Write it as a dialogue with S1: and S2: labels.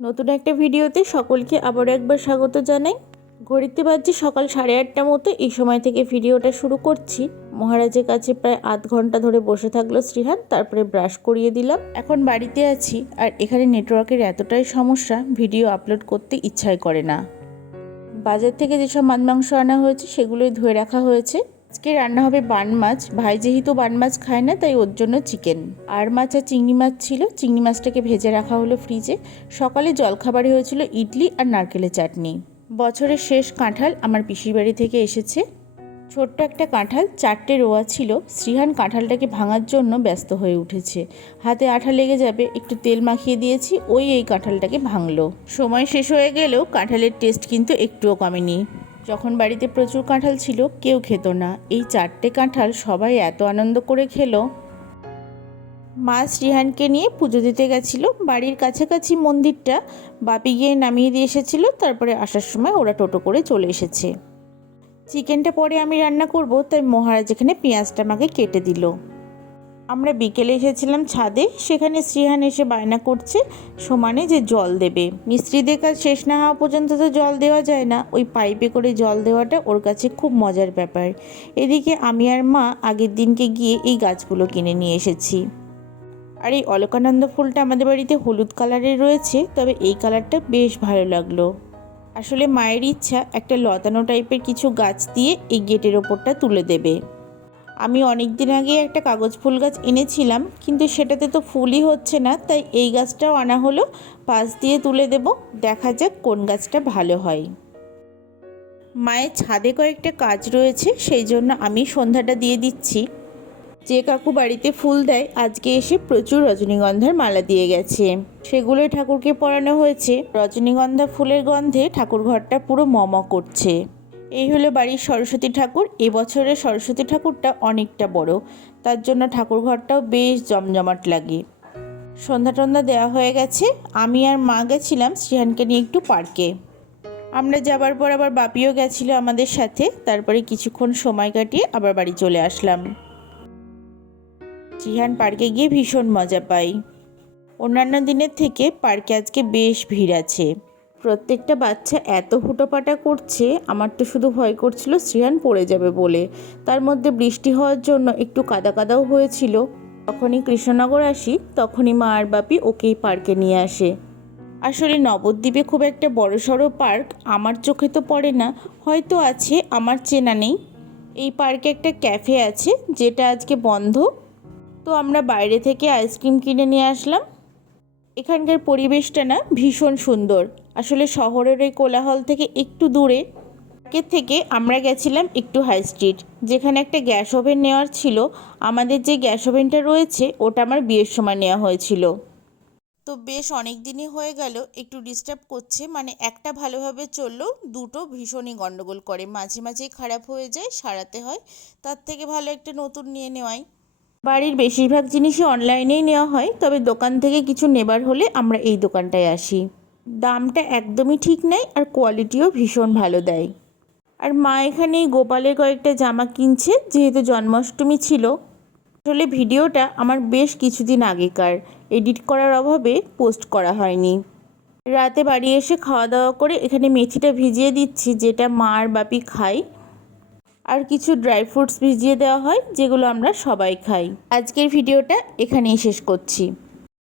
S1: নতুন একটা ভিডিওতে সকলকে আবারও একবার স্বাগত জানাই। ঘড়িতে বাজছে সকাল সাড়ে আটটা মতো, এই সময় থেকে ভিডিওটা শুরু করছি। মহারাজের কাছে প্রায় আধ ঘণ্টা ধরে বসে থাকল শ্রীহান, তারপরে ব্রাশ করিয়ে দিলাম। এখন বাড়িতে আছি আর এখানে নেটওয়ার্কের এতটাই সমস্যা, ভিডিও আপলোড করতে ইচ্ছাই করে না। বাজার থেকে যেসব মাছ মাংস আনা হয়েছে, সেগুলোই ধুয়ে রাখা হয়েছে। আজকে রান্না হবে বান মাছ। ভাই যেহেতু বান মাছ খায় না, তাই ওর জন্য চিকেন আর মাছ আর চিংড়ি মাছ ছিল। চিংড়ি মাছটাকে ভেজে রাখা হলো ফ্রিজে সকালে জলখাবারে হয়েছিল ইডলি আর নারকেলের চাটনি। বছরের শেষ কাঁঠাল আমার পিসির বাড়ি থেকে এসেছে। ছোট্ট একটা কাঁঠাল, চারটে রোয়া ছিল। শ্রীহান কাঁঠালটাকে ভাঙার জন্য ব্যস্ত হয়ে উঠেছে। হাতে আঠা লেগে যাবে, একটু তেল মাখিয়ে দিয়েছি, ওই এই কাঁঠালটাকে ভাঙলো। সময় শেষ হয়ে গেলেও কাঁঠালের টেস্ট কিন্তু একটুও কমেনি। যখন বাড়িতে প্রচুর কাঁঠাল ছিল, কেউ খেত না। এই চারটে কাঁঠাল সবাই এত আনন্দ করে খেলো। মা শ্রীহানকে নিয়ে পুজো দিতে গেছিল। বাড়ির কাছাকাছি মন্দিরটা বাপি গিয়ে নামিয়ে দিয়ে এসেছিল। তারপরে আসার সময় ওরা টোটো করে চলে এসেছে। চিকেনটা পরে আমি রান্না করব, তাই মহারাজ এখানে পেঁয়াজটা আমাকে কেটে দিল। আমরা বিকেলে এসেছিলাম ছাদে, সেখানে শ্রীহান এসে বায়না করছে, সমানে যে জল দেবে। মিস্ত্রিদের কাজ শেষ না হওয়া পর্যন্ত তো জল দেওয়া যায় না। ওই পাইপে করে জল দেওয়াটা ওর কাছে খুব মজার ব্যাপার। এদিকে আমি আর মা আগের দিনকে গিয়ে এই গাছগুলো কিনে নিয়ে এসেছি। আর এই অলকানন্দ ফুলটা আমাদের বাড়িতে হলুদ কালারের রয়েছে, তবে এই কালারটা বেশ ভালো লাগল। আসলে মায়ের ইচ্ছা একটা লতানো টাইপের কিছু গাছ দিয়ে এই গেটের ওপরটা তুলে দেবে। আমি অনেক দিন আগে একটা কাগজ ফুল গাছ এনেছিলাম, কিন্তু সেটাতে তো ফুলই হচ্ছে না, তাই এই গাছটাও আনা হলো, পাশ দিয়ে তুলে দেব, দেখা যাক কোন গাছটা ভালো হয়। মায়ের ছাদে কয়েকটা কাজ রয়েছে, সেই জন্য আমি সন্ধ্যাটা দিয়ে দিচ্ছি। যে কাকু বাড়িতে ফুল দেয়, আজকে এসে প্রচুর রজনীগন্ধার মালা দিয়ে গেছে। সেগুলোই ঠাকুরকে পরানো হয়েছে। রজনীগন্ধা ফুলের গন্ধে ঠাকুর ঘরটা পুরো মম করছে। এই হলো বাড়ির সরস্বতী ঠাকুর। এবছরের সরস্বতী ঠাকুরটা অনেকটা বড়। তার জন্য ঠাকুর ঘরটাও বেশ জমজমাট লাগে। সন্ধ্যা টন্ধা দেওয়া হয়ে গেছে। আমি আর মা গেছিলাম শ্রীহানকে নিয়ে একটু পার্কে। আমরা যাবার পর আবার বাপিও গেছিল আমাদের সাথে। তারপরে কিছুক্ষণ সময় কাটিয়ে আবার বাড়ি চলে আসলাম। শ্রীহান পার্কে গিয়ে ভীষণ মজা পাই অন্যান্য দিনের থেকে পার্কে আজকে বেশ ভিড় আছে। প্রত্যেকটা বাচ্চা এত হুটোপাটা করছে, আমার তো শুধু ভয় করছিল শ্রিয়ান পড়ে যাবে বলে। তার মধ্যে বৃষ্টি হওয়ার জন্য একটু কাদা কাদাও হয়েছিল। তখনই কৃষ্ণনগর আসি, তখনই মা আর বাপি ওকেই পার্কে নিয়ে আসে। আসলে নবদ্বীপে খুব একটা বড়সড় পার্ক আমার চোখে তো পড়ে না, হয়তো আছে, আমার চেনা নেই। এই পার্কে একটা ক্যাফে আছে, যেটা আজকে বন্ধ। তো আমরা বাইরে থেকে আইসক্রিম কিনে নিয়ে আসলাম। এখানকার পরিবেশটা না ভীষণ সুন্দর। আসলে শহরের এই কোলাহল থেকে একটু দূরে থেকে আমরা গেছিলাম একটু হাই স্ট্রিট, যেখানে একটা গ্যাস ওভেন নেওয়ার ছিল। আমাদের যে গ্যাস ওভেনটা রয়েছে, ওটা আমার বিয়ের সময় নেওয়া হয়েছিল। তো বেশ অনেক দিনই হয়ে গেল, একটু ডিস্টার্ব করছে মানে একটা ভালোভাবে চললেও দুটো ভীষণই গণ্ডগোল করে। মাঝে মাঝেই খারাপ হয়ে যায়, সারাতে হয়, তার থেকে ভালো একটা নতুন নিয়ে নেওয়াই। বাড়ির বেশিরভাগ জিনিসই অনলাইনেই নেওয়া হয়, তবে দোকান থেকে কিছু নেবার হলে আমরা এই দোকানটায় আসি। দামটা একদমই ঠিক নেই আর কোয়ালিটিও ভীষণ ভালো দেয়। আর মা এখানে গোপালের কয়েকটা জামা কিনছে, যেহেতু জন্মাষ্টমী ছিল। আসলে ভিডিওটা আমার বেশ কিছুদিন আগেকার। এডিট করার অভাবে পোস্ট করা হয়নি। রাতে বাড়ি এসে খাওয়া দাওয়া করে এখানে মেথিটা ভিজিয়ে দিচ্ছি, যেটা মা আর বাপি খাই আর কিছু ড্রাই ফ্রুটস ভিজিয়ে দেওয়া হয়, যেগুলো আমরা সবাই খাই। আজকের ভিডিওটা এখানেই শেষ করছি।